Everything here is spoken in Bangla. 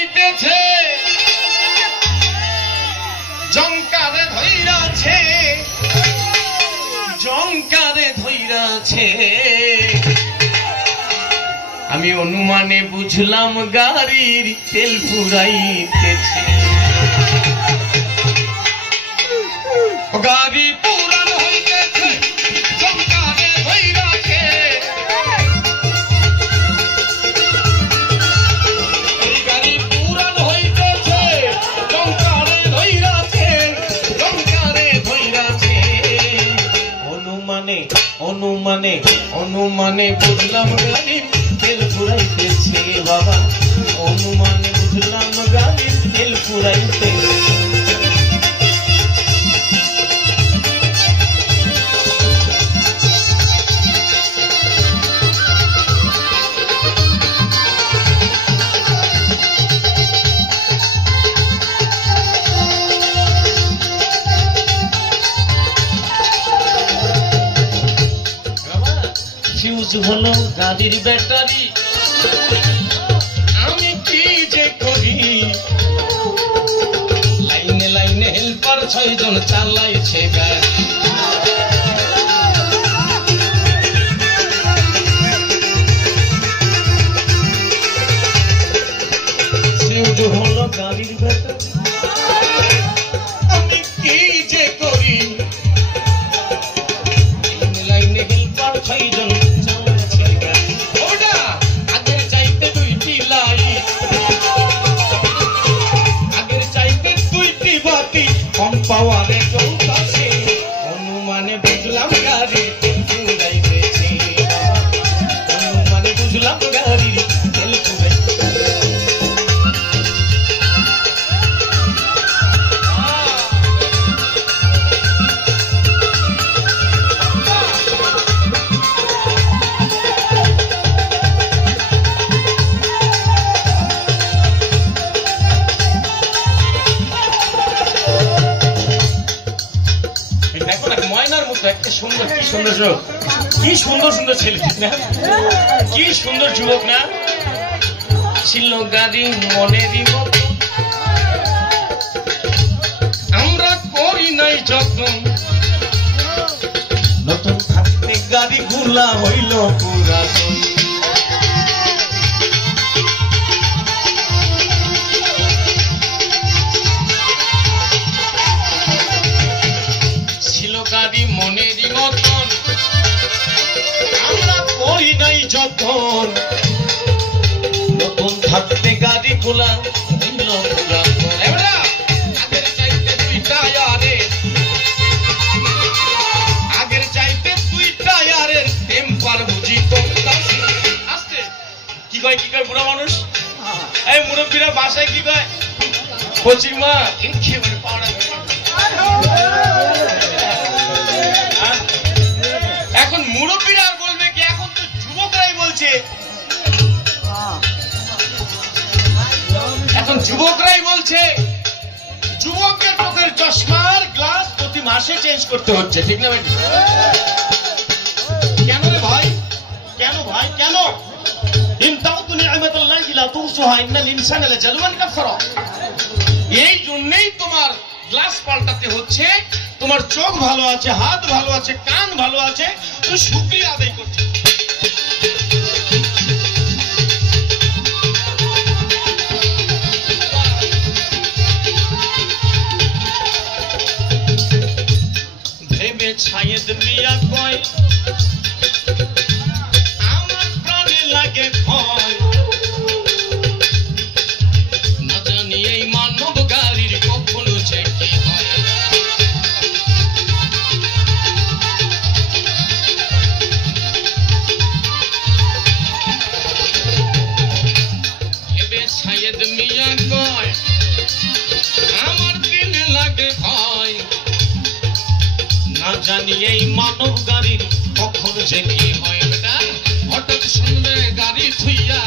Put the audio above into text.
হইতেছে জঙ্কারে ধইরাছে জঙ্কারে ধইরাছে আমি অনুমানে বুঝলাম গাড়ির তেল ফুরাইতেছে গাড়ি পুরান হইতেছে জঙ্কারে ধইরাছে গাড়ি পুরান হইতেছে জঙ্কারে ধইরাছে জঙ্কারে ধইরাছে অনুমানে অনুমানে অনুমানে বুঝলাম গাড়ির তেল ফুরাইতেছে বাবা অনুমানে বুঝলাম গাড়ির তেল ফুরাইতেছে ফিউজ হলো গাড়ির ব্যাটারি আমি কি যে করি লাইনে লাইনে হেল্পার 6 জন চালাইছে গাড়ি ফিউজ হলো গাড়ির ব্যাটারি আমি কি যে করি লাইনে লাইনে হেল্পার 6 জন পাওয়ারে চলতেছে অনুমানে বুঝলাম গাড়ি তেল ফুরাইতেছে অনুমানে বুঝলাম গাড়ি তেল সুন্দর কি সুন্দর কি সুন্দর সুন্দর ছেলে না কি সুন্দর যুবক না ছিল গাড়ি মনেরই মতো আমরা করি নাই যত্ন নতুন থাকতে গাড়ি গুলা হইল পুরাতন গাড়ি মনেরই মতন আমরা করি নাই যতন নতুন থাকতে গাড়ি খোলা হইল পুরাতন আগের চাইতে 2 টায়ারে আগের চাইতে 2 টায়ারের টেম্পার বুঝি কমতাছে আস্তে কি কয় বুড়া মানুষ এই মুরব্বীরা বাসায় কি কয় কোচিং মা একেবারে পাড়া এখন মুরব্বীরা আর বলবে কি এখন তো যুবকরাই বলছে এখন যুবকরাই বলছে যুবকের চোখের চশমার গ্লাস প্রতি মাসে চেঞ্জ করতে হচ্ছে ঠিক না ভাই কেন রে ভাই কেন ভাই কেন ইনতাউতু নি'মাতাল্লাহি লা তুহসুহা ইন্নাল ইনসানা লাজালুমান কাফারা এই জন্যই তোমার গ্লাস পাল্টাতে হচ্ছে তোমার চোখ ভালো আছে হাত ভালো আছে কান ভালো আছে তো শুকরিয়া আদায় করছে ভেবে ছায়েদ মিয়া কয় আমার প্রাণে লাগে ভয় না জানি এই মানব গাড়ির কখনো যে কি হয় ছায়েদ মিয়া কয় আমার দিল লাগে ভয় না জানি এই মানব গাড়ির কখন যে কি হয় বেটা হঠাৎ শুনবে গাড়ি থুইয়া